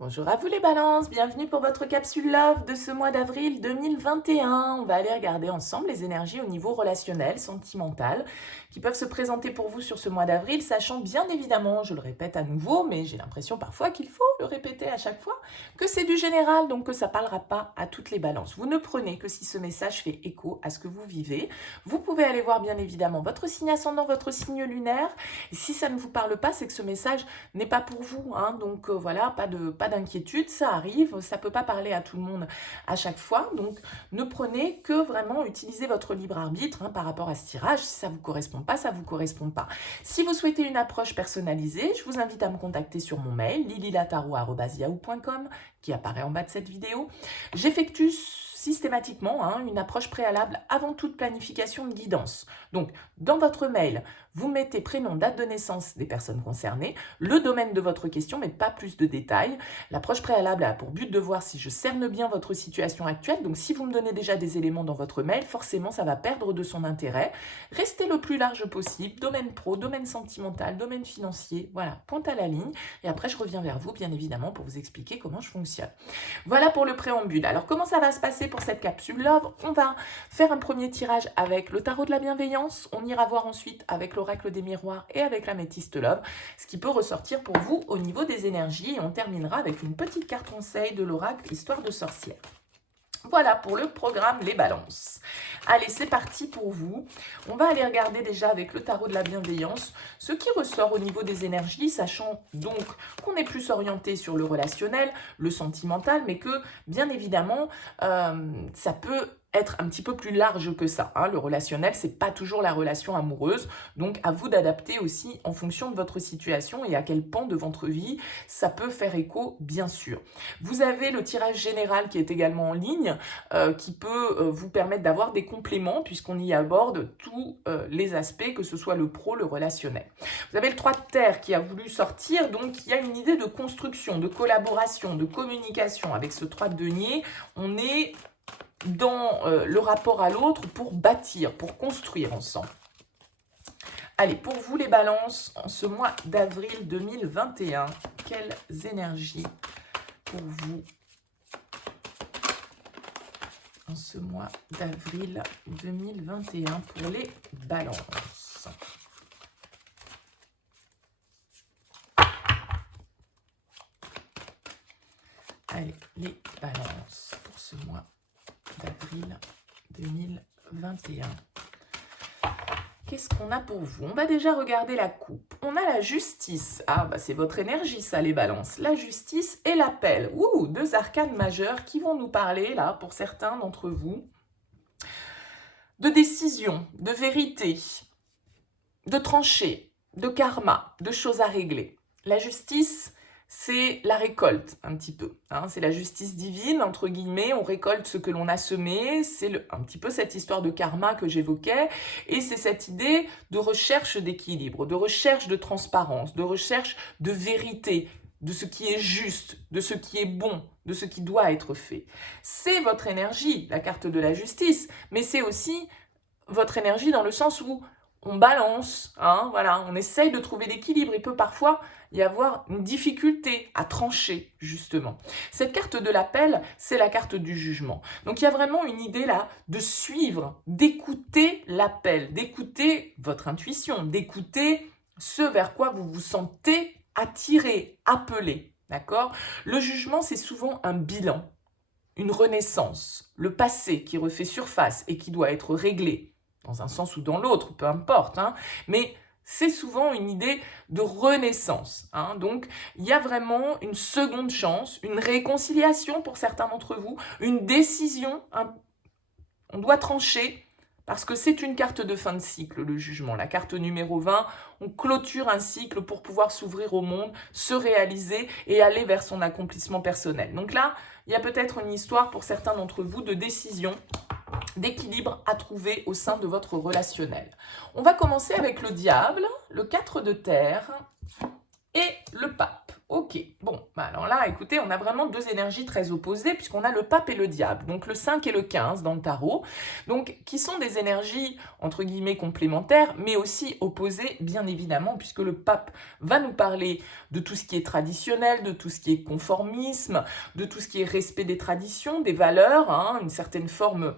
Bonjour à vous les balances, bienvenue pour votre capsule Love de ce mois d'avril 2021. On va aller regarder ensemble les énergies au niveau relationnel, sentimental, qui peuvent se présenter pour vous sur ce mois d'avril, sachant bien évidemment, je le répète à nouveau, mais j'ai l'impression parfois qu'il faut le répéter à chaque fois, que c'est du général, donc que ça ne parlera pas à toutes les balances. Vous ne prenez que si ce message fait écho à ce que vous vivez. Vous pouvez aller voir bien évidemment votre signe ascendant, votre signe lunaire. Et si ça ne vous parle pas, c'est que ce message n'est pas pour vous, hein. Donc voilà, pas d'inquiétude, ça arrive, ça peut pas parler à tout le monde à chaque fois, donc ne prenez que vraiment, utilisez votre libre arbitre par rapport à ce tirage. Si ça vous correspond pas, ça vous correspond pas. Si vous souhaitez une approche personnalisée, je vous invite à me contacter sur mon mail lililataro@yahoo.com qui apparaît en bas de cette vidéo. J'effectue systématiquement une approche préalable avant toute planification de guidance. Donc, dans votre mail, vous mettez prénom, date de naissance des personnes concernées, le domaine de votre question, mais pas plus de détails. L'approche préalable a pour but de voir si je cerne bien votre situation actuelle. Donc, si vous me donnez déjà des éléments dans votre mail, forcément, ça va perdre de son intérêt. Restez le plus large possible, domaine pro, domaine sentimental, domaine financier, voilà, pointe à la ligne. Et après, je reviens vers vous, bien évidemment, pour vous expliquer comment je fonctionne. Voilà pour le préambule. Alors, comment ça va se passer pour cette capsule Love? On va faire un premier tirage avec le tarot de la bienveillance. On ira voir ensuite avec l'oracle des miroirs et avec l'améthyste Love, ce qui peut ressortir pour vous au niveau des énergies. Et on terminera avec une petite carte conseil de l'oracle Histoire de sorcière. Voilà pour le programme Les Balances. Allez, c'est parti pour vous. On va aller regarder déjà avec le tarot de la bienveillance ce qui ressort au niveau des énergies, sachant donc qu'on est plus orienté sur le relationnel, le sentimental, mais que bien évidemment, ça peut être un petit peu plus large que ça. Le relationnel, c'est pas toujours la relation amoureuse, donc à vous d'adapter aussi en fonction de votre situation et à quel pan de votre vie ça peut faire écho, bien sûr. Vous avez le tirage général qui est également en ligne, qui peut vous permettre d'avoir des compléments puisqu'on y aborde tous les aspects, que ce soit le pro, le relationnel. Vous avez le 3 de terre qui a voulu sortir, donc il y a une idée de construction, de collaboration, de communication. Avec ce 3 de denier, on est dans le rapport à l'autre pour bâtir, pour construire ensemble. Allez, pour vous les balances, en ce mois d'avril 2021, quelles énergies pour vous en ce mois d'avril 2021 pour les balances? Allez, les balances pour ce mois d'avril 2021. Qu'est-ce qu'on a pour vous? On va déjà regarder la coupe. On a la justice. Ah, bah c'est votre énergie, ça, les balances. La justice et l'appel. Ouh, deux arcanes majeures qui vont nous parler, là, pour certains d'entre vous, de décision, de vérité, de tranchée, de karma, de choses à régler. La justice, c'est la récolte, un petit peu. C'est la justice divine, entre guillemets, on récolte ce que l'on a semé, c'est un petit peu cette histoire de karma que j'évoquais, et c'est cette idée de recherche d'équilibre, de recherche de transparence, de recherche de vérité, de ce qui est juste, de ce qui est bon, de ce qui doit être fait. C'est votre énergie, la carte de la justice, mais c'est aussi votre énergie dans le sens où on balance, voilà, on essaye de trouver l'équilibre. Il peut parfois y avoir une difficulté à trancher, justement. Cette carte de l'appel, c'est la carte du jugement. Donc, il y a vraiment une idée là de suivre, d'écouter l'appel, d'écouter votre intuition, d'écouter ce vers quoi vous vous sentez attiré, appelé, d'accord? Le jugement, c'est souvent un bilan, une renaissance, le passé qui refait surface et qui doit être réglé, dans un sens ou dans l'autre, peu importe, mais c'est souvent une idée de renaissance. Donc, il y a vraiment une seconde chance, une réconciliation pour certains d'entre vous, une décision, on doit trancher, parce que c'est une carte de fin de cycle, le jugement. La carte numéro 20, on clôture un cycle pour pouvoir s'ouvrir au monde, se réaliser et aller vers son accomplissement personnel. Donc là, il y a peut-être une histoire pour certains d'entre vous de décision, d'équilibre à trouver au sein de votre relationnel. On va commencer avec le diable, le 4 de terre et le pape. Ok, bon, Bah alors là, écoutez, on a vraiment deux énergies très opposées puisqu'on a le pape et le diable, donc le 5 et le 15 dans le tarot, donc qui sont des énergies entre guillemets complémentaires, mais aussi opposées bien évidemment, puisque le pape va nous parler de tout ce qui est traditionnel, de tout ce qui est conformisme, de tout ce qui est respect des traditions, des valeurs, hein, une certaine forme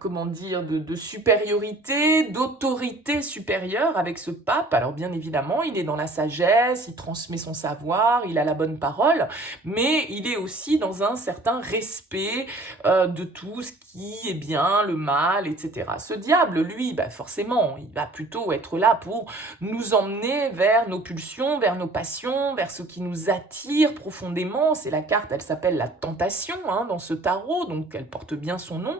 comment dire, de supériorité, d'autorité supérieure avec ce pape. Alors bien évidemment, il est dans la sagesse, il transmet son savoir, il a la bonne parole, mais il est aussi dans un certain respect de tout ce qui est bien, le mal, etc. Ce diable, lui, bah forcément, il va plutôt être là pour nous emmener vers nos pulsions, vers nos passions, vers ce qui nous attire profondément. C'est la carte, elle s'appelle la tentation, hein, dans ce tarot, donc elle porte bien son nom.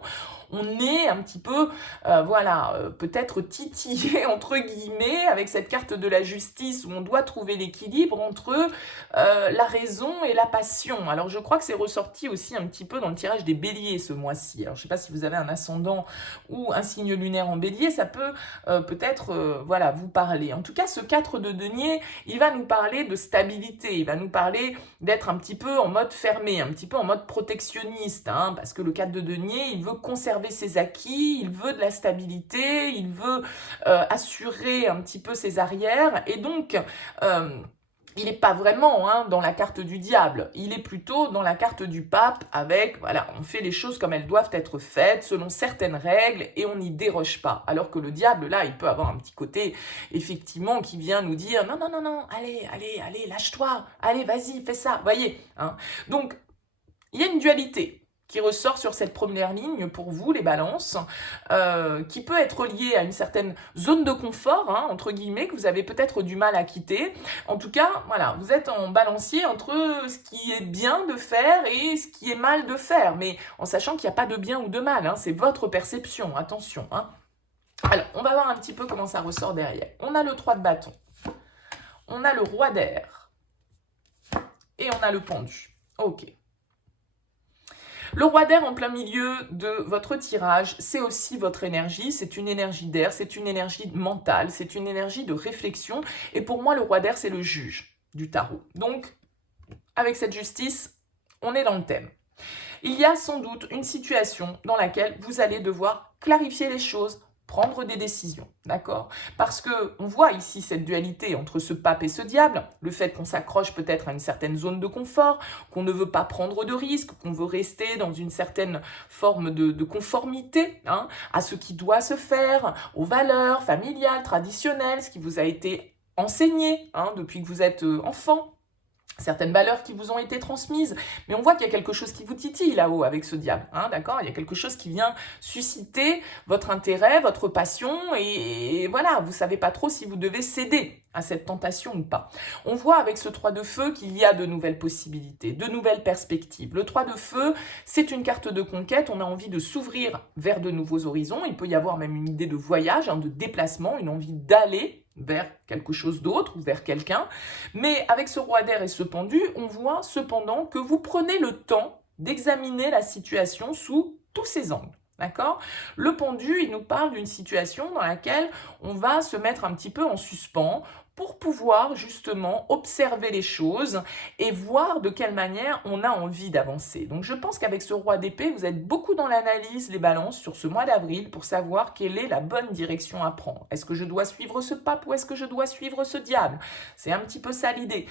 On est un petit peu, peut-être titillé, entre guillemets, avec cette carte de la justice, où on doit trouver l'équilibre entre la raison et la passion. Alors, je crois que c'est ressorti aussi un petit peu dans le tirage des béliers ce mois-ci. Alors, je ne sais pas si vous avez un ascendant ou un signe lunaire en bélier, ça peut peut-être vous parler. En tout cas, ce 4 de denier, il va nous parler de stabilité, il va nous parler d'être un petit peu en mode fermé, un petit peu en mode protectionniste, hein, parce que le 4 de denier, il veut conserver ses acquis, il veut de la stabilité, il veut assurer un petit peu ses arrières, et donc il n'est pas vraiment dans la carte du diable, il est plutôt dans la carte du pape avec, voilà, on fait les choses comme elles doivent être faites, selon certaines règles, et on n'y déroge pas. Alors que le diable, là, il peut avoir un petit côté, effectivement, qui vient nous dire, non, non, non, non, allez, allez, allez, lâche-toi, allez, vas-y, fais ça, voyez. Hein. Donc, il y a une dualité qui ressort sur cette première ligne pour vous, les balances, qui peut être liée à une certaine zone de confort, hein, entre guillemets, que vous avez peut-être du mal à quitter. En tout cas, voilà, vous êtes en balancier entre ce qui est bien de faire et ce qui est mal de faire, mais en sachant qu'il n'y a pas de bien ou de mal, hein, c'est votre perception, attention. Hein. Alors, on va voir un petit peu comment ça ressort derrière. On a le 3 de bâton, on a le roi d'air, et on a le pendu. Ok. Le roi d'air en plein milieu de votre tirage, c'est aussi votre énergie, c'est une énergie d'air, c'est une énergie mentale, c'est une énergie de réflexion. Et pour moi, le roi d'air, c'est le juge du tarot. Donc, avec cette justice, on est dans le thème. Il y a sans doute une situation dans laquelle vous allez devoir clarifier les choses, prendre des décisions, d'accord? Parce que on voit ici cette dualité entre ce pape et ce diable, le fait qu'on s'accroche peut-être à une certaine zone de confort, qu'on ne veut pas prendre de risques, qu'on veut rester dans une certaine forme de conformité, hein, à ce qui doit se faire, aux valeurs familiales, traditionnelles, ce qui vous a été enseigné depuis que vous êtes enfant. Certaines valeurs qui vous ont été transmises, mais on voit qu'il y a quelque chose qui vous titille là-haut avec ce diable, hein, d'accord? Il y a quelque chose qui vient susciter votre intérêt, votre passion, et voilà, vous savez pas trop si vous devez céder à cette tentation ou pas. On voit avec ce 3 de feu qu'il y a de nouvelles possibilités, de nouvelles perspectives. Le 3 de feu, c'est une carte de conquête, on a envie de s'ouvrir vers de nouveaux horizons, il peut y avoir même une idée de voyage, de déplacement, une envie d'aller vers quelque chose d'autre ou vers quelqu'un. Mais avec ce roi d'air et ce pendu, on voit cependant que vous prenez le temps d'examiner la situation sous tous ses angles. D'accord? Le pendu, il nous parle d'une situation dans laquelle on va se mettre un petit peu en suspens pour pouvoir justement observer les choses et voir de quelle manière on a envie d'avancer. Donc je pense qu'avec ce roi d'épée, vous êtes beaucoup dans l'analyse, les balances, sur ce mois d'avril pour savoir quelle est la bonne direction à prendre. Est-ce que je dois suivre ce pape ou est-ce que je dois suivre ce diable? C'est un petit peu ça l'idée.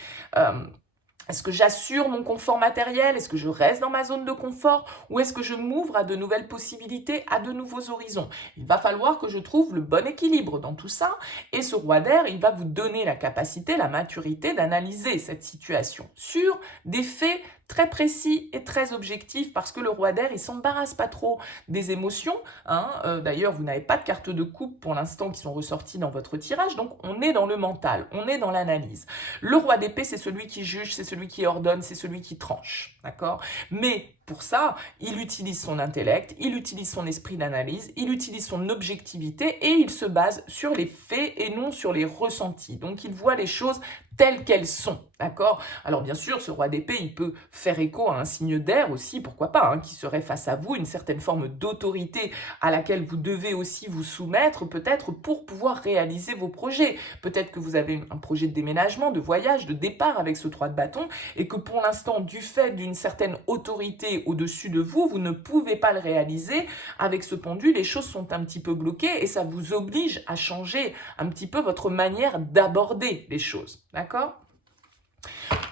Est-ce que j'assure mon confort matériel? Est-ce que je reste dans ma zone de confort? Ou est-ce que je m'ouvre à de nouvelles possibilités, à de nouveaux horizons? Il va falloir que je trouve le bon équilibre dans tout ça. Et ce roi d'air, il va vous donner la capacité, la maturité d'analyser cette situation sur des faits très précis et très objectif parce que le roi d'air, il s'embarrasse pas trop des émotions. D'ailleurs, vous n'avez pas de carte de coupe pour l'instant qui sont ressorties dans votre tirage, donc on est dans le mental, on est dans l'analyse. Le roi d'épée, c'est celui qui juge, c'est celui qui ordonne, c'est celui qui tranche, d'accord? Mais pour ça, il utilise son intellect, il utilise son esprit d'analyse, il utilise son objectivité et il se base sur les faits et non sur les ressentis. Donc il voit les choses telles qu'elles sont, d'accord? Alors bien sûr, ce roi d'épée, il peut faire écho à un signe d'air aussi, pourquoi pas, hein, qui serait face à vous, une certaine forme d'autorité à laquelle vous devez aussi vous soumettre, peut-être pour pouvoir réaliser vos projets. Peut-être que vous avez un projet de déménagement, de voyage, de départ avec ce 3 de bâton, et que pour l'instant, du fait d'une certaine autorité au-dessus de vous, vous ne pouvez pas le réaliser. Avec ce pendu, les choses sont un petit peu bloquées et ça vous oblige à changer un petit peu votre manière d'aborder les choses, d'accord?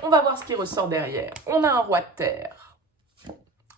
On va voir ce qui ressort derrière. On a un roi de terre,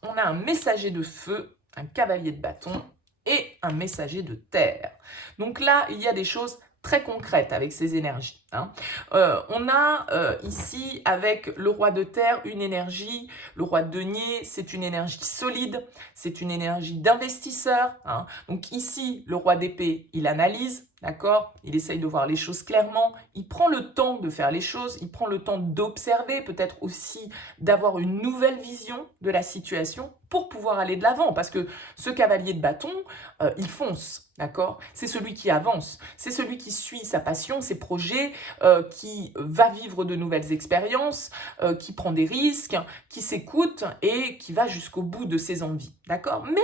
on a un messager de feu, un cavalier de bâton et un messager de terre. Donc là, il y a des choses très concrètes avec ces énergies, hein. On a ici avec le roi de terre une énergie, le roi de denier, c'est une énergie solide, c'est une énergie d'investisseur, hein. Donc ici, le roi d'épée, il analyse, d'accord? Il essaye de voir les choses clairement, il prend le temps de faire les choses, il prend le temps d'observer, peut-être aussi d'avoir une nouvelle vision de la situation pour pouvoir aller de l'avant, parce que ce cavalier de bâton, il fonce, d'accord? C'est celui qui avance, c'est celui qui suit sa passion, ses projets, qui va vivre de nouvelles expériences, qui prend des risques, qui s'écoute et qui va jusqu'au bout de ses envies, d'accord? Mais,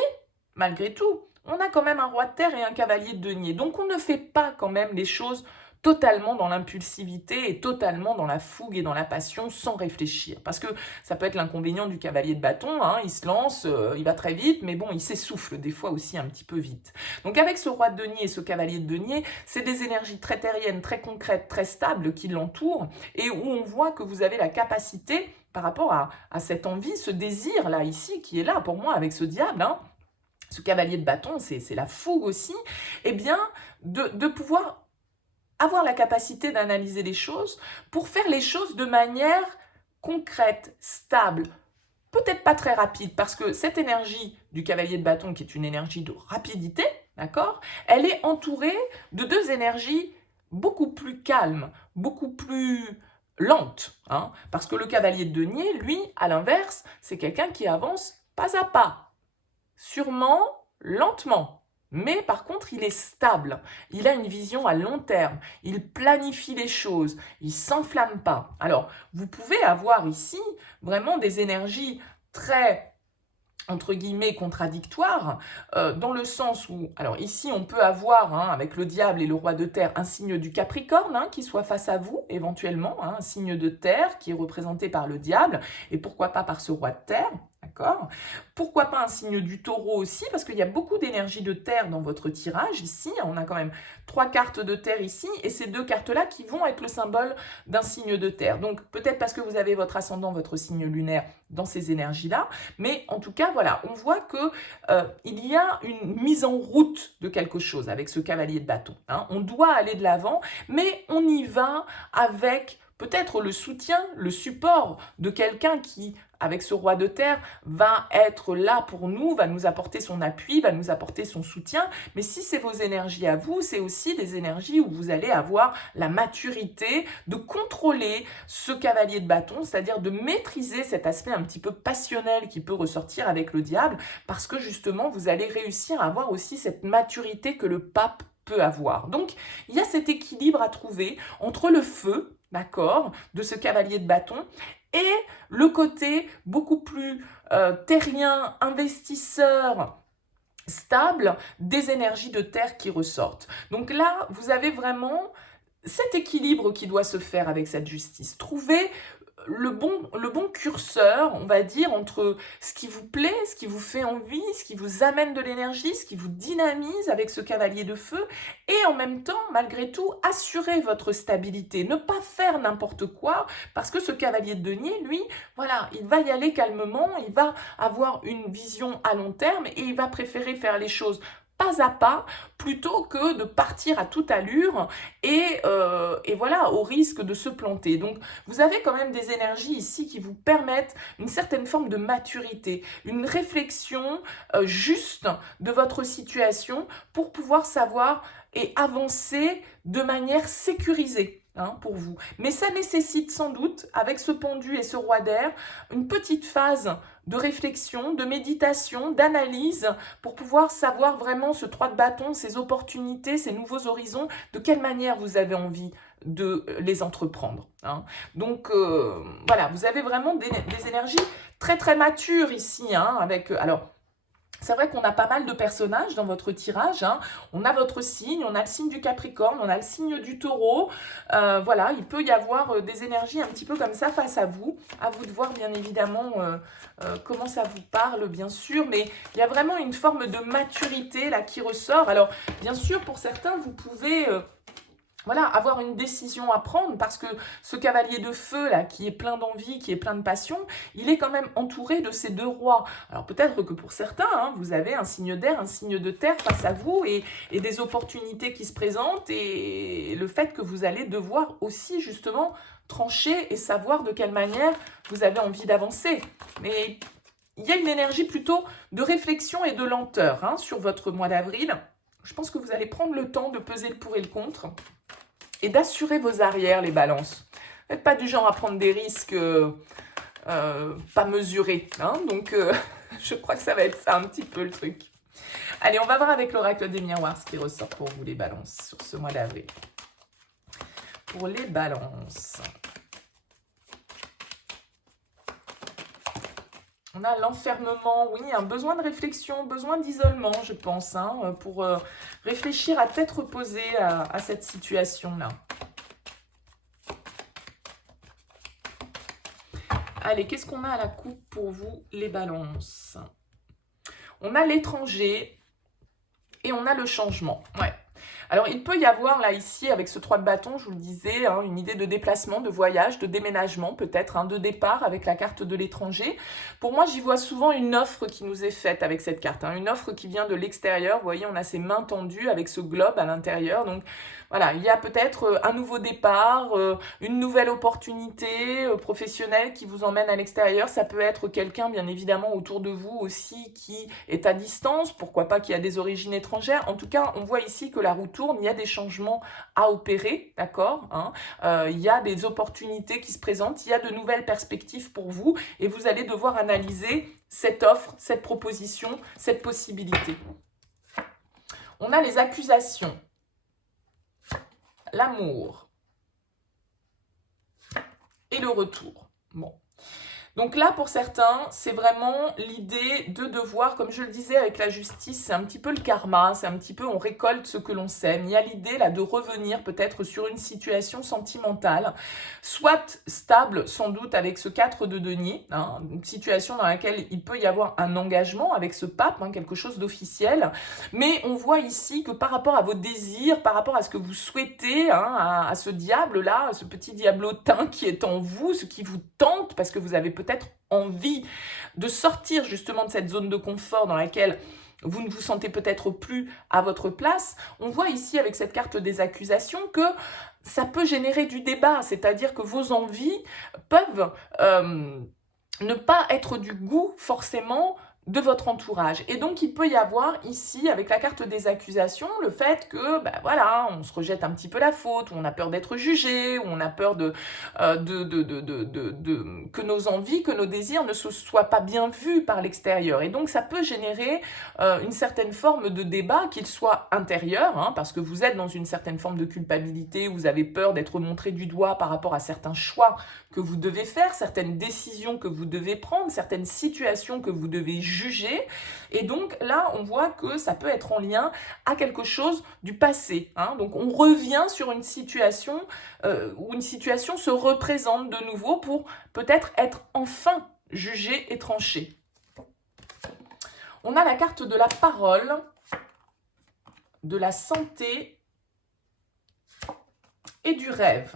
malgré tout, on a quand même un roi de terre et un cavalier de denier, donc on ne fait pas quand même les choses totalement dans l'impulsivité et totalement dans la fougue et dans la passion sans réfléchir. Parce que ça peut être l'inconvénient du cavalier de bâton, hein, il se lance, il va très vite, mais bon, il s'essouffle des fois aussi un petit peu vite. Donc avec ce roi de denier et ce cavalier de denier, c'est des énergies très terriennes, très concrètes, très stables qui l'entourent et où on voit que vous avez la capacité par rapport à cette envie, ce désir-là ici, qui est là pour moi avec ce diable, hein, ce cavalier de bâton, c'est la fougue aussi, eh bien, de pouvoir avoir la capacité d'analyser les choses pour faire les choses de manière concrète, stable, peut-être pas très rapide, parce que cette énergie du cavalier de bâton, qui est une énergie de rapidité, d'accord, elle est entourée de deux énergies beaucoup plus calmes, beaucoup plus lentes, hein, parce que le cavalier de denier, lui, à l'inverse, c'est quelqu'un qui avance pas à pas, sûrement, lentement. Mais par contre, il est stable, il a une vision à long terme, il planifie les choses, il ne s'enflamme pas. Alors, vous pouvez avoir ici vraiment des énergies très, entre guillemets, contradictoires, dans le sens où, alors ici, on peut avoir, hein, avec le diable et le roi de terre, un signe du Capricorne, hein, qui soit face à vous, éventuellement, hein, un signe de terre qui est représenté par le diable, et pourquoi pas par ce roi de terre. D'accord? Pourquoi pas un signe du taureau aussi, parce qu'il y a beaucoup d'énergie de terre dans votre tirage ici. On a quand même 3 cartes de terre ici, et ces 2 cartes-là qui vont être le symbole d'un signe de terre. Donc peut-être parce que vous avez votre ascendant, votre signe lunaire dans ces énergies-là, mais en tout cas, voilà, on voit que il y a une mise en route de quelque chose avec ce cavalier de bâton, hein. On doit aller de l'avant, mais on y va avec peut-être le soutien, le support de quelqu'un qui, avec ce roi de terre, va être là pour nous, va nous apporter son appui, va nous apporter son soutien. Mais si c'est vos énergies à vous, c'est aussi des énergies où vous allez avoir la maturité de contrôler ce cavalier de bâton, c'est-à-dire de maîtriser cet aspect un petit peu passionnel qui peut ressortir avec le diable, parce que justement, vous allez réussir à avoir aussi cette maturité que le pape peut avoir. Donc, il y a cet équilibre à trouver entre le feu, d'accord, de ce cavalier de bâton, et le côté beaucoup plus terrien, investisseur, stable, des énergies de terre qui ressortent. Donc là, vous avez vraiment cet équilibre qui doit se faire avec cette justice. Trouver le bon curseur, on va dire, entre ce qui vous plaît, ce qui vous fait envie, ce qui vous amène de l'énergie, ce qui vous dynamise avec ce cavalier de feu, et en même temps, malgré tout, assurer votre stabilité, ne pas faire n'importe quoi, parce que ce cavalier de denier, lui, voilà, il va y aller calmement, il va avoir une vision à long terme, et il va préférer faire les choses pas à pas, plutôt que de partir à toute allure et voilà, au risque de se planter. Donc, vous avez quand même des énergies ici qui vous permettent une certaine forme de maturité, une réflexion juste de votre situation pour pouvoir savoir et avancer de manière sécurisée. hein, pour vous. Mais ça nécessite sans doute, avec ce pendu et ce roi d'air, une petite phase de réflexion, de méditation, d'analyse, pour pouvoir savoir vraiment ce 3 de bâton, ces opportunités, ces nouveaux horizons, de quelle manière vous avez envie de les entreprendre. Hein. Donc voilà, vous avez vraiment des énergies très très matures ici, hein, avec... alors, c'est vrai qu'on a pas mal de personnages dans votre tirage, hein. On a votre signe, on a le signe du Capricorne, on a le signe du Taureau. Voilà, il peut y avoir des énergies un petit peu comme ça face à vous de voir bien évidemment comment ça vous parle, bien sûr. Mais il y a vraiment une forme de maturité là qui ressort. Alors, bien sûr, pour certains, vous pouvez... voilà, avoir une décision à prendre parce que ce cavalier de feu là, qui est plein d'envie, qui est plein de passion, il est quand même entouré de ces 2 rois. Alors peut-être que pour certains, hein, vous avez un signe d'air, un signe de terre face à vous et des opportunités qui se présentent et le fait que vous allez devoir aussi justement trancher et savoir de quelle manière vous avez envie d'avancer. Mais il y a une énergie plutôt de réflexion et de lenteur, hein, sur votre mois d'avril. Je pense que vous allez prendre le temps de peser le pour et le contre. Et d'assurer vos arrières, les balances. Vous n'êtes pas du genre à prendre des risques pas mesurés. Hein, donc, je crois que ça va être ça un petit peu le truc. Allez, on va voir avec l'oracle des miroirs ce qui ressort pour vous, les balances, sur ce mois d'avril. Pour les balances. On a l'enfermement, oui, un besoin de réflexion, besoin d'isolement, je pense, hein, pour réfléchir à tête reposée à cette situation-là. Allez, qu'est-ce qu'on a à la coupe pour vous, les balances? On a l'étranger et on a le changement, ouais. Alors, il peut y avoir, là, ici, avec ce 3 de bâton, je vous le disais, hein, une idée de déplacement, de voyage, de déménagement, peut-être, hein, de départ avec la carte de l'étranger. Pour moi, j'y vois souvent une offre qui nous est faite avec cette carte, hein, une offre qui vient de l'extérieur. Vous voyez, on a ces mains tendues avec ce globe à l'intérieur. Donc, voilà, il y a peut-être un nouveau départ, une nouvelle opportunité professionnelle qui vous emmène à l'extérieur. Ça peut être quelqu'un, bien évidemment, autour de vous aussi qui est à distance. Pourquoi pas qui a des origines étrangères. En tout cas, on voit ici que la roue tourne, il y a des changements à opérer, d'accord, hein, il y a des opportunités qui se présentent, il y a de nouvelles perspectives pour vous et vous allez devoir analyser cette offre, cette proposition, cette possibilité. On a les accusations, l'amour et le retour. Bon. Donc là, pour certains, c'est vraiment l'idée de devoir, comme je le disais avec la justice, c'est un petit peu le karma, c'est un petit peu on récolte ce que l'on sème. Il y a l'idée là de revenir peut-être sur une situation sentimentale, soit stable sans doute avec ce 4 de denier, hein, une situation dans laquelle il peut y avoir un engagement avec ce pape, hein, quelque chose d'officiel, mais on voit ici que par rapport à vos désirs, par rapport à ce que vous souhaitez, hein, à ce diable-là, ce petit diablotin qui est en vous, ce qui vous tente, parce que vous avez peut-être envie de sortir justement de cette zone de confort dans laquelle vous ne vous sentez peut-être plus à votre place. On voit ici avec cette carte des accusations que ça peut générer du débat, c'est-à-dire que vos envies peuvent ne pas être du goût forcément de votre entourage. Et donc, il peut y avoir ici, avec la carte des accusations, le fait que, ben voilà, on se rejette un petit peu la faute, ou on a peur d'être jugé, ou on a peur que nos envies, que nos désirs ne soient pas bien vus par l'extérieur. Et donc, ça peut générer une certaine forme de débat, qu'il soit intérieur, hein, parce que vous êtes dans une certaine forme de culpabilité, vous avez peur d'être montré du doigt par rapport à certains choix que vous devez faire, certaines décisions que vous devez prendre, certaines situations que vous devez juger. Et donc là, on voit que ça peut être en lien à quelque chose du passé. Hein. Donc on revient sur une situation où une situation se représente de nouveau pour peut-être être enfin jugé et tranché. On a la carte de la parole, de la santé et du rêve.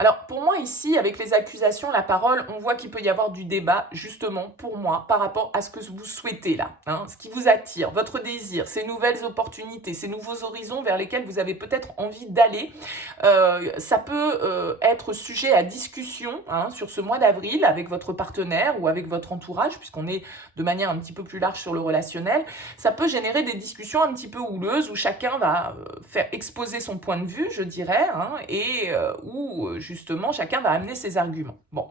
Alors, pour moi, ici, avec les accusations, la parole, on voit qu'il peut y avoir du débat, justement, pour moi, par rapport à ce que vous souhaitez là, hein, ce qui vous attire, votre désir, ces nouvelles opportunités, ces nouveaux horizons vers lesquels vous avez peut-être envie d'aller. Ça peut être sujet à discussion hein, sur ce mois d'avril avec votre partenaire ou avec votre entourage, puisqu'on est de manière un petit peu plus large sur le relationnel. Ça peut générer des discussions un petit peu houleuses où chacun va faire exposer son point de vue, je dirais, hein, et où justement chacun va amener ses arguments. Bon,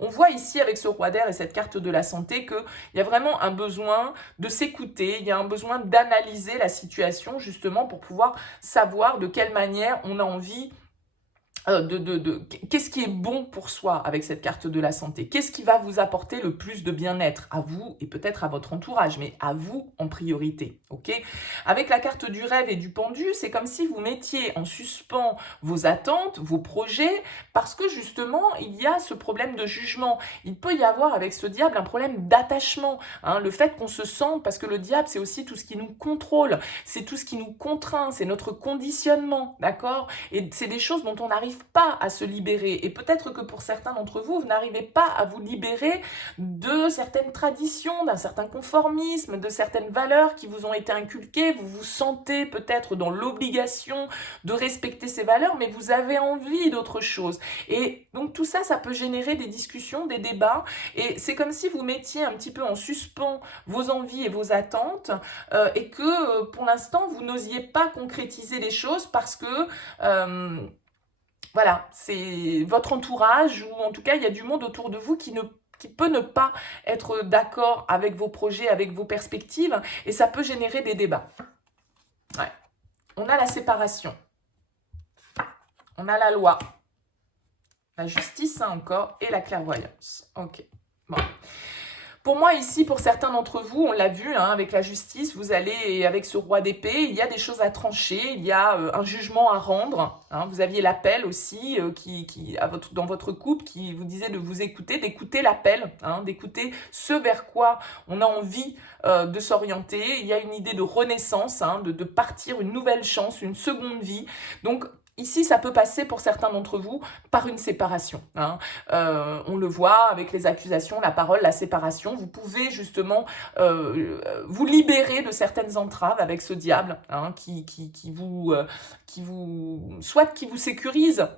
on voit ici avec ce roi d'air et cette carte de la santé qu'il y a vraiment un besoin de s'écouter, il y a un besoin d'analyser la situation justement pour pouvoir savoir de quelle manière on a envie qu'est-ce qui est bon pour soi avec cette carte de la santé? Qu'est-ce qui va vous apporter le plus de bien-être à vous et peut-être à votre entourage, mais à vous en priorité, ok? Avec la carte du rêve et du pendu, c'est comme si vous mettiez en suspens vos attentes, vos projets, parce que justement, il y a ce problème de jugement. Il peut y avoir avec ce diable un problème d'attachement, hein, le fait qu'on se sente, parce que le diable, c'est aussi tout ce qui nous contrôle, c'est tout ce qui nous contraint, c'est notre conditionnement, d'accord? Et c'est des choses dont on n'arrive pas à se libérer. Et peut-être que pour certains d'entre vous, vous n'arrivez pas à vous libérer de certaines traditions, d'un certain conformisme, de certaines valeurs qui vous ont été inculquées. Vous vous sentez peut-être dans l'obligation de respecter ces valeurs, mais vous avez envie d'autre chose. Et donc tout ça, ça peut générer des discussions, des débats. Et c'est comme si vous mettiez un petit peu en suspens vos envies et vos attentes et que pour l'instant, vous n'osiez pas concrétiser les choses parce que voilà, c'est votre entourage ou en tout cas, il y a du monde autour de vous qui peut ne pas être d'accord avec vos projets, avec vos perspectives et ça peut générer des débats. Ouais. On a la séparation. On a la loi. La justice hein, encore et la clairvoyance. Ok, bon. Pour moi ici, pour certains d'entre vous, on l'a vu hein, avec la justice, vous allez avec ce roi d'épée, il y a des choses à trancher, il y a un jugement à rendre. Hein, vous aviez l'appel aussi dans votre couple qui vous disait de vous écouter, d'écouter l'appel, hein, d'écouter ce vers quoi on a envie de s'orienter. Il y a une idée de renaissance, hein, de partir, une nouvelle chance, une seconde vie. Donc, ici, ça peut passer pour certains d'entre vous par une séparation. Hein. On le voit avec les accusations, la parole, la séparation. Vous pouvez justement vous libérer de certaines entraves avec ce diable hein, qui vous sécurise,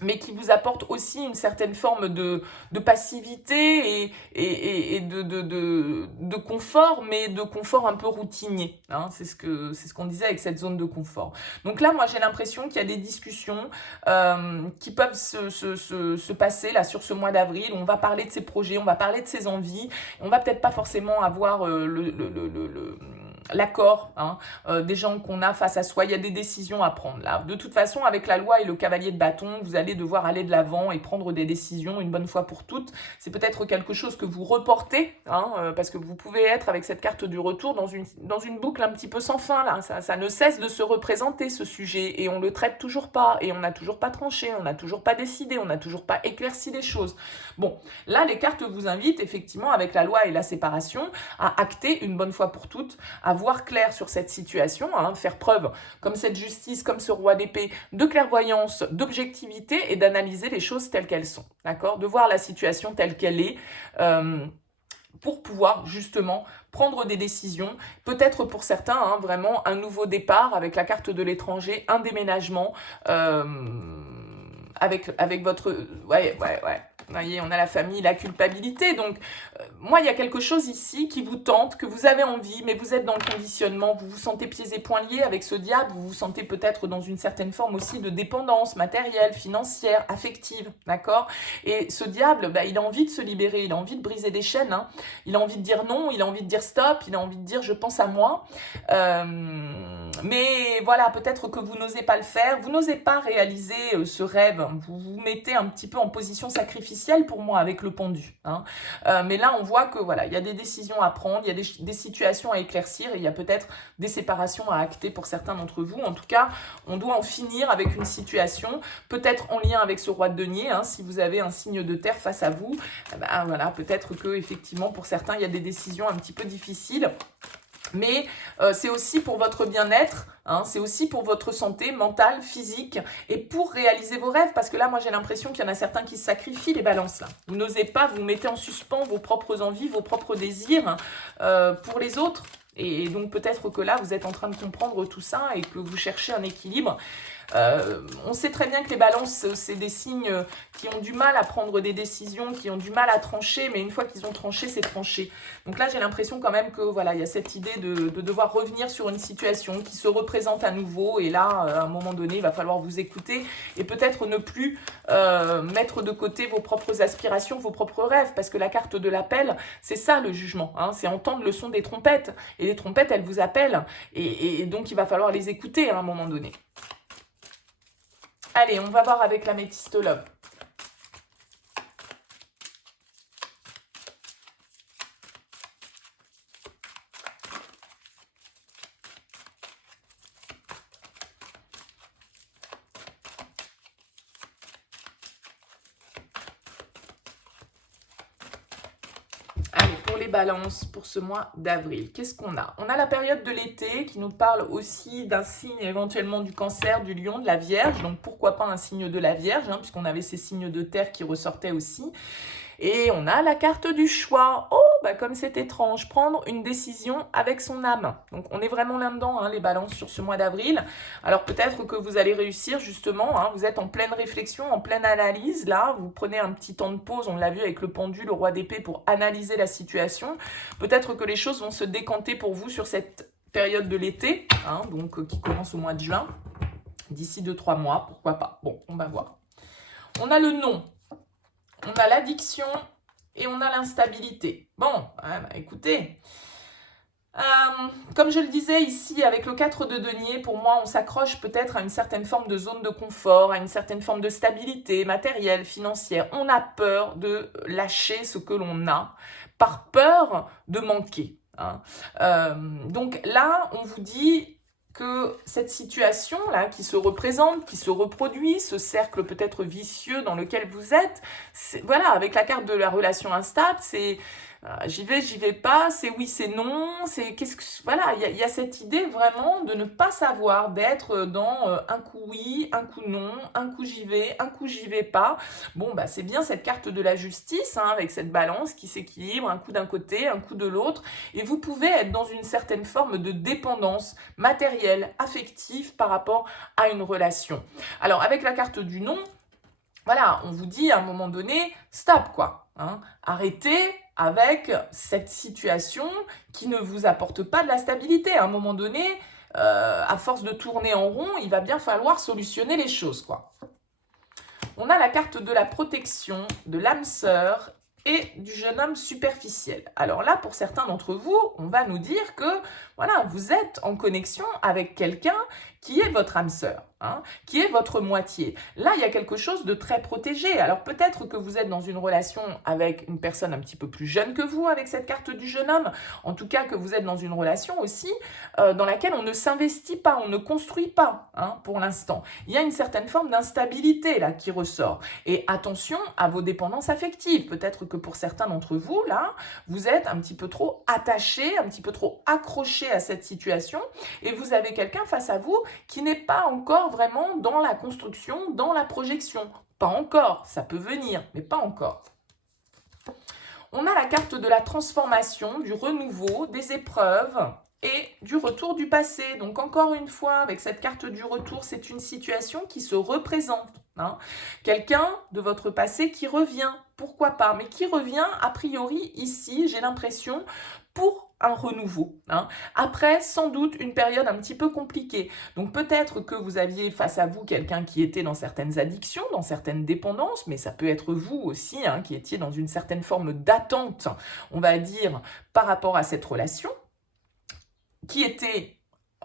mais qui vous apporte aussi une certaine forme de passivité et de confort, mais de confort un peu routinier. Hein, c'est ce qu'on disait avec cette zone de confort. Donc là, moi, j'ai l'impression qu'il y a des discussions qui peuvent se passer là sur ce mois d'avril. On va parler de ses projets, on va parler de ses envies. On va peut-être pas forcément avoir l'accord hein, des gens qu'on a face à soi. Il y a des décisions à prendre là. De toute façon, avec la loi et le cavalier de bâton, vous allez devoir aller de l'avant et prendre des décisions une bonne fois pour toutes. C'est peut-être quelque chose que vous reportez, hein, parce que vous pouvez être avec cette carte du retour dans une boucle un petit peu sans fin. Là. Ça ne cesse de se représenter ce sujet et on le traite toujours pas et on n'a toujours pas tranché, on n'a toujours pas décidé, on n'a toujours pas éclairci les choses. Bon, là, les cartes vous invitent effectivement avec la loi et la séparation à acter une bonne fois pour toutes, à voir clair sur cette situation, hein, faire preuve, comme cette justice, comme ce roi d'épée, de clairvoyance, d'objectivité et d'analyser les choses telles qu'elles sont, d'accord? De voir la situation telle qu'elle est, pour pouvoir justement prendre des décisions, peut-être pour certains, hein, vraiment un nouveau départ avec la carte de l'étranger, un déménagement, avec votre... Ouais. Vous voyez, on a la famille, la culpabilité. Donc, moi, il y a quelque chose ici qui vous tente, que vous avez envie, mais vous êtes dans le conditionnement. Vous vous sentez pieds et poings liés avec ce diable. Vous vous sentez peut-être dans une certaine forme aussi de dépendance matérielle, financière, affective. D'accord? Et ce diable, bah, il a envie de se libérer. Il a envie de briser des chaînes. Hein. Il a envie de dire non. Il a envie de dire stop. Il a envie de dire je pense à moi. Mais voilà, peut-être que vous n'osez pas le faire. Vous n'osez pas réaliser ce rêve. Vous vous mettez un petit peu en position sacrificielle pour moi avec le pendu. Hein. Mais là, on voit que voilà, il y a des décisions à prendre, il y a des situations à éclaircir et il y a peut-être des séparations à acter pour certains d'entre vous. En tout cas, on doit en finir avec une situation, peut-être en lien avec ce roi de denier. Hein, si vous avez un signe de terre face à vous, ben, voilà, peut-être que effectivement pour certains, il y a des décisions un petit peu difficiles. Mais c'est aussi pour votre bien-être, hein, c'est aussi pour votre santé mentale, physique et pour réaliser vos rêves. Parce que là, moi, j'ai l'impression qu'il y en a certains qui sacrifient les balances. Là. Vous n'osez pas, vous mettez en suspens vos propres envies, vos propres désirs pour les autres. Et donc, peut-être que là, vous êtes en train de comprendre tout ça et que vous cherchez un équilibre. On sait très bien que les balances, c'est des signes qui ont du mal à prendre des décisions, qui ont du mal à trancher, mais une fois qu'ils ont tranché, c'est tranché. Donc là, j'ai l'impression quand même que voilà, il y a cette idée de devoir revenir sur une situation qui se représente à nouveau, et là, à un moment donné, il va falloir vous écouter et peut-être ne plus mettre de côté vos propres aspirations, vos propres rêves, parce que la carte de l'appel, c'est ça le jugement, hein, c'est entendre le son des trompettes, et les trompettes, elles vous appellent, et donc il va falloir les écouter à un moment donné. Allez, on va voir avec l'améthyste love. Allez, pour les balances, pour ce mois d'avril, qu'est-ce qu'on a? On a la période de l'été qui nous parle aussi d'un signe éventuellement du Cancer, du Lion, de la Vierge. Donc pourquoi pas un signe de la Vierge, hein, puisqu'on avait ces signes de terre qui ressortaient aussi. Et on a la carte du choix. Oh, bah comme c'est étrange, prendre une décision avec son âme. Donc on est vraiment là-dedans, hein, les balances sur ce mois d'avril. Alors peut-être que vous allez réussir justement, hein, vous êtes en pleine réflexion, en pleine analyse. Là, vous prenez un petit temps de pause, on l'a vu avec le pendule, le roi d'épée, pour analyser la situation. Peut-être que les choses vont se décanter pour vous sur cette période de l'été, hein, donc qui commence au mois de juin. D'ici 2-3 mois, pourquoi pas. Bon, on va voir. On a le non. On a l'addiction et on a l'instabilité. Bon, écoutez, comme je le disais ici avec le 4 de denier, pour moi, on s'accroche peut-être à une certaine forme de zone de confort, à une certaine forme de stabilité matérielle, financière. On a peur de lâcher ce que l'on a, par peur de manquer, hein. Donc là, on vous dit que cette situation-là qui se représente, qui se reproduit, ce cercle peut-être vicieux dans lequel vous êtes, voilà, avec la carte de la relation instable, c'est j'y vais pas, c'est oui, c'est non, c'est qu'est-ce que voilà, il y a cette idée vraiment de ne pas savoir, d'être dans un coup oui, un coup non, un coup j'y vais, un coup j'y vais pas. Bon bah c'est bien cette carte de la justice, hein, avec cette balance qui s'équilibre, un coup d'un côté, un coup de l'autre, et vous pouvez être dans une certaine forme de dépendance matérielle, affective par rapport à une relation. Alors avec la carte du non, voilà, on vous dit à un moment donné, stop quoi, hein, arrêtez avec cette situation qui ne vous apporte pas de la stabilité. À un moment donné, à force de tourner en rond, il va bien falloir solutionner les choses, quoi. On a la carte de la protection, de l'âme sœur et du jeune homme superficiel. Alors là, pour certains d'entre vous, on va nous dire que voilà, vous êtes en connexion avec quelqu'un qui est votre âme sœur, hein, qui est votre moitié. Là, il y a quelque chose de très protégé. Alors peut-être que vous êtes dans une relation avec une personne un petit peu plus jeune que vous, avec cette carte du jeune homme. En tout cas, que vous êtes dans une relation aussi dans laquelle on ne s'investit pas, on ne construit pas, hein, pour l'instant. Il y a une certaine forme d'instabilité là qui ressort. Et attention à vos dépendances affectives. Peut-être que pour certains d'entre vous, là, vous êtes un petit peu trop attachés, un petit peu trop accrochés à cette situation, et vous avez quelqu'un face à vous qui n'est pas encore vraiment dans la construction, dans la projection. Pas encore, ça peut venir, mais pas encore. On a la carte de la transformation, du renouveau, des épreuves et du retour du passé. Donc encore une fois, avec cette carte du retour, c'est une situation qui se représente, hein. Quelqu'un de votre passé qui revient, pourquoi pas, mais qui revient a priori ici, j'ai l'impression, pour un renouveau, hein. Après, sans doute, une période un petit peu compliquée. Donc peut-être que vous aviez face à vous quelqu'un qui était dans certaines addictions, dans certaines dépendances, mais ça peut être vous aussi, hein, qui étiez dans une certaine forme d'attente, on va dire, par rapport à cette relation, qui était...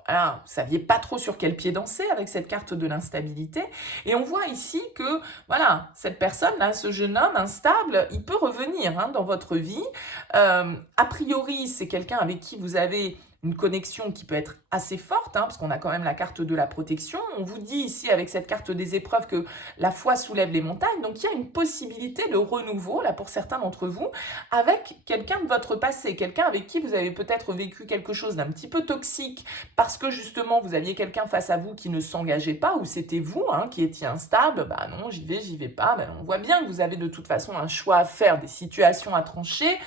Alors, vous ne saviez pas trop sur quel pied danser avec cette carte de l'instabilité. Et on voit ici que, voilà, cette personne-là, ce jeune homme instable, il peut revenir, hein, dans votre vie. A priori, c'est quelqu'un avec qui vous avez une connexion qui peut être assez forte, hein, parce qu'on a quand même la carte de la protection. On vous dit ici, avec cette carte des épreuves, que la foi soulève les montagnes. Donc, il y a une possibilité de renouveau, là, pour certains d'entre vous, avec quelqu'un de votre passé, quelqu'un avec qui vous avez peut-être vécu quelque chose d'un petit peu toxique, parce que, justement, vous aviez quelqu'un face à vous qui ne s'engageait pas, ou c'était vous, hein, qui étiez instable. Bah non, j'y vais pas. Ben, on voit bien que vous avez de toute façon un choix à faire, des situations à trancher.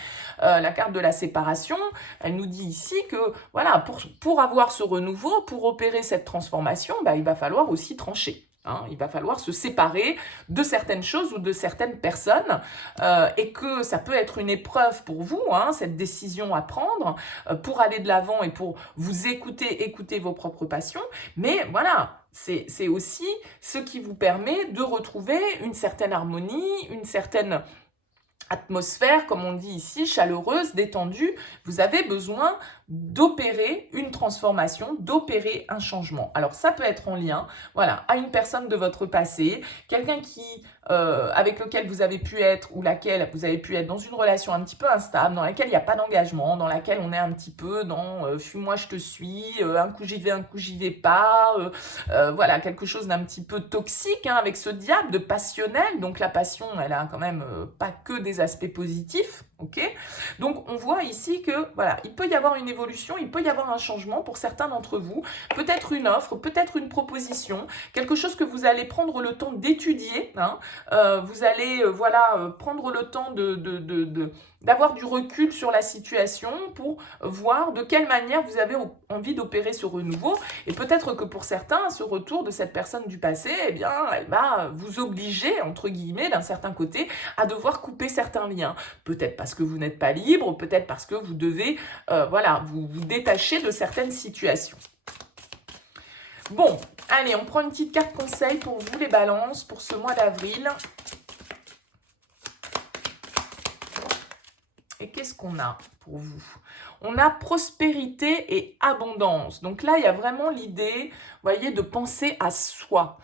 La carte de la séparation, elle nous dit ici que voilà, pour avoir ce renouveau, pour opérer cette transformation, il va falloir aussi trancher. Il va falloir se séparer de certaines choses ou de certaines personnes et que ça peut être une épreuve pour vous, cette décision à prendre pour aller de l'avant et pour vous écouter vos propres passions. Mais voilà, c'est aussi ce qui vous permet de retrouver une certaine harmonie, une certaine atmosphère, comme on dit ici, chaleureuse, détendue. Vous avez besoin d'opérer une transformation, d'opérer un changement. Alors ça peut être en lien, voilà, à une personne de votre passé, quelqu'un avec lequel vous avez pu être ou laquelle vous avez pu être dans une relation un petit peu instable, dans laquelle il n'y a pas d'engagement, dans laquelle on est un petit peu dans fuis-moi je te suis, un coup j'y vais pas, voilà, quelque chose d'un petit peu toxique avec ce diable de passionnel. Donc la passion, elle a quand même pas que des aspects positifs, ok? Donc on voit ici que voilà, il peut y avoir une évolution, il peut y avoir un changement pour certains d'entre vous, peut-être une offre, peut-être une proposition, quelque chose que vous allez prendre le temps d'étudier, vous allez prendre le temps d'avoir du recul sur la situation pour voir de quelle manière vous avez envie d'opérer ce renouveau. Et peut-être que pour certains, ce retour de cette personne du passé, eh bien, elle va vous obliger, entre guillemets, d'un certain côté, à devoir couper certains liens. Peut-être parce que vous n'êtes pas libre, peut-être parce que vous devez vous détacher de certaines situations. Bon, allez, on prend une petite carte conseil pour vous les balances pour ce mois d'avril. Et qu'est-ce qu'on a pour vous? On a prospérité et abondance. Donc là, il y a vraiment l'idée, vous voyez, de penser à soi.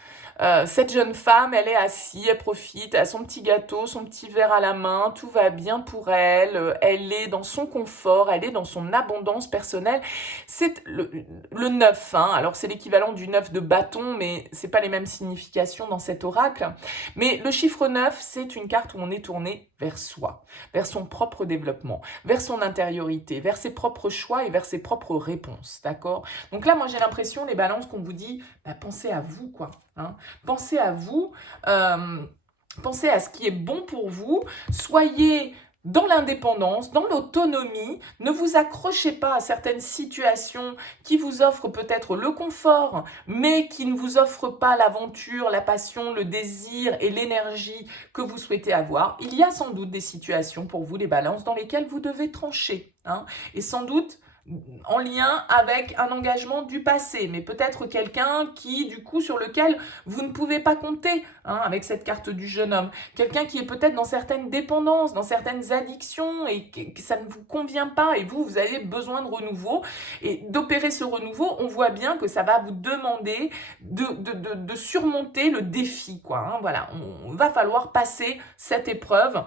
Cette jeune femme, elle est assise, elle profite, elle a son petit gâteau, son petit verre à la main, tout va bien pour elle, elle est dans son confort, elle est dans son abondance personnelle. C'est le 9, alors c'est l'équivalent du 9 de bâton, mais c'est pas les mêmes significations dans cet oracle. Mais le chiffre 9, c'est une carte où on est tourné vers soi, vers son propre développement, vers son intériorité, vers ses propres choix et vers ses propres réponses, d'accord? Donc là, moi, j'ai l'impression, les balances, qu'on vous dit, pensez à vous, quoi. Pensez à vous, pensez à ce qui est bon pour vous, soyez dans l'indépendance, dans l'autonomie, ne vous accrochez pas à certaines situations qui vous offrent peut-être le confort, mais qui ne vous offrent pas l'aventure, la passion, le désir et l'énergie que vous souhaitez avoir. Il y a sans doute des situations pour vous, les balances, dans lesquelles vous devez trancher, et sans doute en lien avec un engagement du passé, mais peut-être quelqu'un qui, du coup, sur lequel vous ne pouvez pas compter, avec cette carte du jeune homme. Quelqu'un qui est peut-être dans certaines dépendances, dans certaines addictions, et que ça ne vous convient pas, et vous avez besoin de renouveau. Et d'opérer ce renouveau, on voit bien que ça va vous demander de surmonter le défi, quoi. Voilà, on va falloir passer cette épreuve,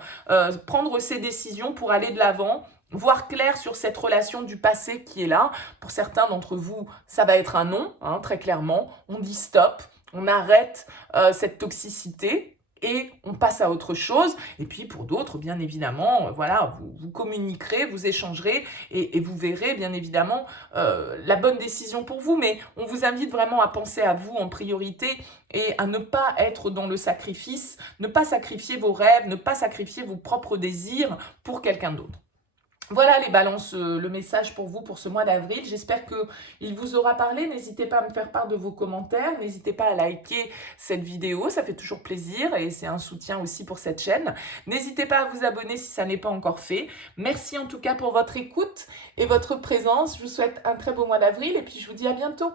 prendre ces décisions pour aller de l'avant, voir clair sur cette relation du passé qui est là. Pour certains d'entre vous, ça va être un non, très clairement. On dit stop, on arrête cette toxicité et on passe à autre chose. Et puis pour d'autres, bien évidemment, vous communiquerez, vous échangerez et vous verrez bien évidemment la bonne décision pour vous. Mais on vous invite vraiment à penser à vous en priorité et à ne pas être dans le sacrifice, ne pas sacrifier vos rêves, ne pas sacrifier vos propres désirs pour quelqu'un d'autre. Voilà les balances, le message pour vous pour ce mois d'avril. J'espère qu'il vous aura parlé. N'hésitez pas à me faire part de vos commentaires. N'hésitez pas à liker cette vidéo. Ça fait toujours plaisir et c'est un soutien aussi pour cette chaîne. N'hésitez pas à vous abonner si ça n'est pas encore fait. Merci en tout cas pour votre écoute et votre présence. Je vous souhaite un très beau mois d'avril et puis je vous dis à bientôt.